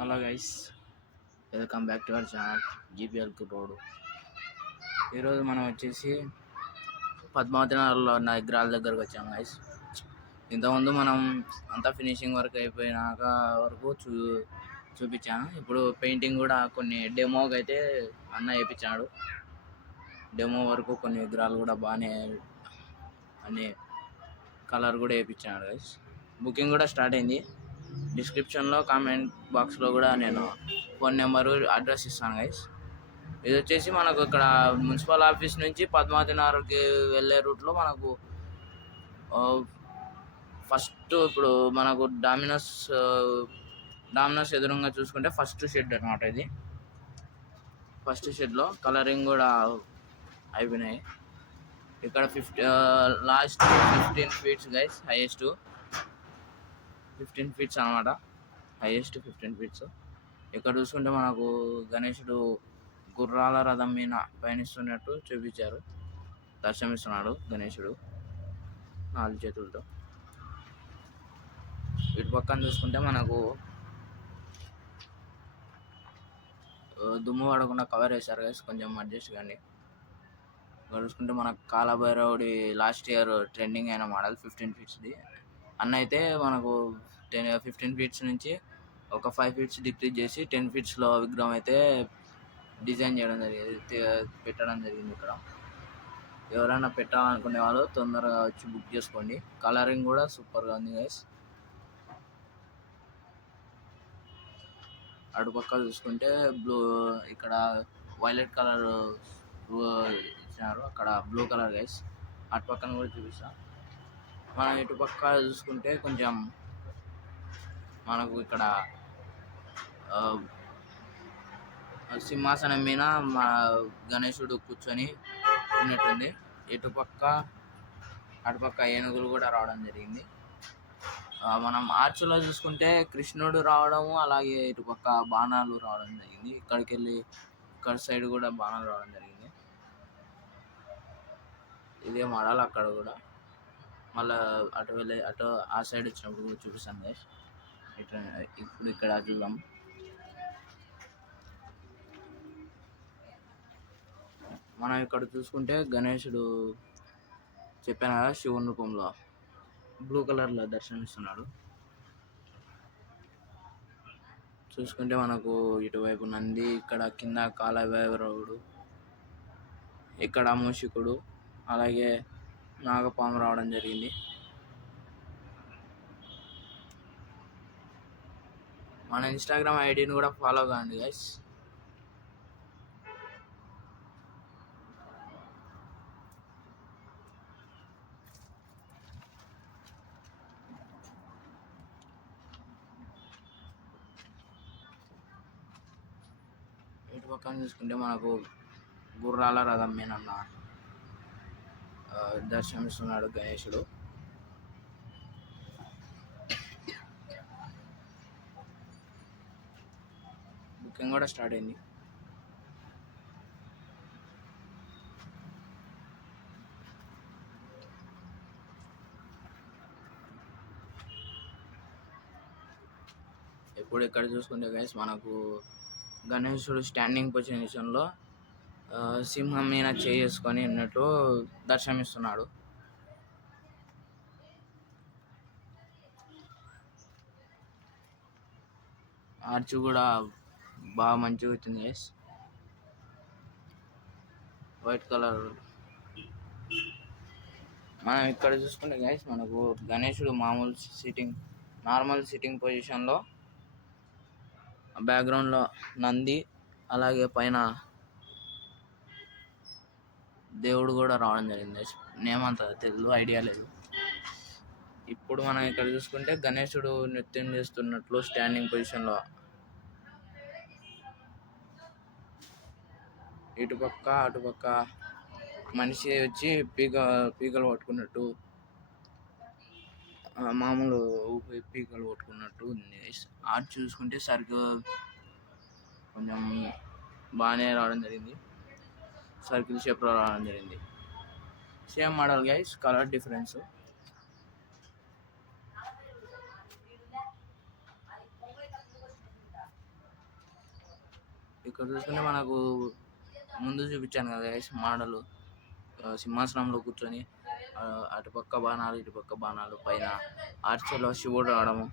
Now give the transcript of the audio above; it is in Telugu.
Hello guys, welcome back to our channel GPL road. ఈరోజు మనం వచ్చేసి పద్మావతి నగర్లో ఉన్న విగ్రహాల దగ్గరకు వచ్చాం గైస్. ఇంతకుముందు మనం అంతా ఫినిషింగ్ వర్క్ అయిపోయినాక వరకు చూపించాను. ఇప్పుడు పెయింటింగ్ కూడా కొన్ని డెమోకి అయితే అన్న వేయించాడు. డెమో వరకు కొన్ని విగ్రహాలు కూడా బాగానే అన్ని కలర్ కూడా వేయించాడు గైస్. బుకింగ్ కూడా స్టార్ట్ అయింది. డిస్క్రిప్షన్లో కామెంట్ బాక్స్లో కూడా నేను ఫోన్ నెంబరు అడ్రస్ ఇస్తాను గైస్. ఇది వచ్చేసి మనకు ఇక్కడ మున్సిపల్ ఆఫీస్ నుంచి పద్మావతి నగర్కి వెళ్ళే రూట్లో మనకు ఫస్ట్ ఇప్పుడు మనకు డామినోస్ ఎదురుగా చూసుకుంటే ఫస్ట్ షెడ్ అనమాట. ఇది ఫస్ట్ షెడ్లో కలరింగ్ కూడా అయిపోయినాయి. ఇక్కడ last 15 feets guys, highest 15 feets అనమాట. Highest 15 feets. ఇక్కడ చూసుకుంటే మనకు గణేశుడు గుర్రాల రథం మీద పయనిస్తున్నట్టు చూపించారు. దర్శనమిస్తున్నాడు గణేశుడు 4 చేతులతో. ఇటు పక్కన చూసుకుంటే మనకు దుమ్ము పడకుండా కవర్ వేశారు గైస్, కొంచెం అడ్జస్ట్ కానీ. ఇక్కడ చూసుకుంటే మనకు కాలభైరవుడి లాస్ట్ ఇయర్ ట్రెండింగ్ అయిన మోడల్ 15 ఫీట్స్ది. అన్న అయితే మనకు 15 ఫీట్స్ నుంచి ఒక 5 ఫీట్స్ డిక్రీజ్ చేసి 10 ఫీట్స్లో విగ్రహం అయితే డిజైన్ చేయడం జరిగింది, పెట్టడం జరిగింది. ఇక్కడ ఎవరైనా పెట్టాలనుకునే వాళ్ళు తొందరగా వచ్చి బుక్ చేసుకోండి. కలరింగ్ కూడా సూపర్గా ఉంది గైస్. అటుపక్క చూసుకుంటే ఇక్కడ వైలెట్ కలర్ ఇచ్చినారు, అక్కడ బ్లూ కలర్ గైస్. అటుపక్కన కూడా చూపిస్తాం. మనం ఇటుపక్క చూసుకుంటే కొంచెం మనకు ఇక్కడ సింహాసనం మీద మా గణేశుడు కూర్చొని ఉన్నట్టుంది. అటుపక్క ఏనుగులు కూడా రావడం జరిగింది. మనం ఆర్చ్లో చూసుకుంటే కృష్ణుడు రావడము, అలాగే ఇటుపక్క బాణాలు రావడం జరిగింది. ఇక్కడికి వెళ్ళి ఇక్కడ సైడ్ కూడా బాణాలు రావడం జరిగింది. ఇదే మోడల్ అక్కడ కూడా. మళ్ళీ అటు ఆ సైడ్ వచ్చినప్పుడు కూడా చూపిస్తాను గైస్. ఇప్పుడు ఇక్కడ చూద్దాం. మనం ఇక్కడ చూసుకుంటే గణేశుడు చెప్పాను కదా, శివుని రూపంలో బ్లూ కలర్లో దర్శనమిస్తున్నాడు. చూసుకుంటే మనకు ఇటువైపు నంది, ఇక్కడ కింద కాలభైరవుడు, ఇక్కడ మూషికుడు, అలాగే నాగపాము రావడం జరిగింది. మన ఇన్స్టాగ్రామ్ ఐడిని కూడా ఫాలో కాండి గైస్. ఇటు పక్కన చూసుకుంటే మనకు గుర్రాల రథం మీద దర్శనమిస్తున్నాడు గణేశుడు. బుకింగ్ కూడా స్టార్ట్ అయింది. ఇప్పుడు ఇక్కడ చూసుకుంటే గైస్ మనకు గణేశుడు స్టాండింగ్ పొజిషన్లో సింహం మీద చేసుకొని ఉన్నట్టు దర్శనమిస్తున్నాడు. ఆర్చ్ కూడా బాగా మంచిగా వచ్చింది గైస్, వైట్ కలర్. మనం ఇక్కడ చూసుకుంటే గైస్ మనకు గణేశుడు నార్మల్ సిట్టింగ్ పొజిషన్లో బ్యాక్గ్రౌండ్లో నంది, అలాగే పైన దేవుడు కూడా రావడం జరిగింది. నేమ్ అంత తెలియదు, ఐడియా లేదు. ఇప్పుడు మనం ఇక్కడ చూసుకుంటే గణేశుడు నృత్యం చేస్తున్నట్లు స్టాండింగ్ పొజిషన్లో ఇటుపక్క అటుపక్క మనిషి వచ్చి పీకలు పట్టుకున్నట్టు, మామూలు పీకలు పట్టుకున్నట్టు ఉంది. ఆర్చ్ చూసుకుంటే సర్కిల్ కొంచెం బాగానే రావడం జరిగింది, సర్కిల్ షేప్లో రావడం జరిగింది. Same model guys, colour difference. ఇక్కడ చూసుకుంటే మనకు ముందు చూపించాను కదా గైస్ మోడల్ సింహాసనంలో కూర్చొని అటుపక్క బాణాలు ఇటుపక్క బాణాలు పైన ఆర్చలో శివుడు రావడము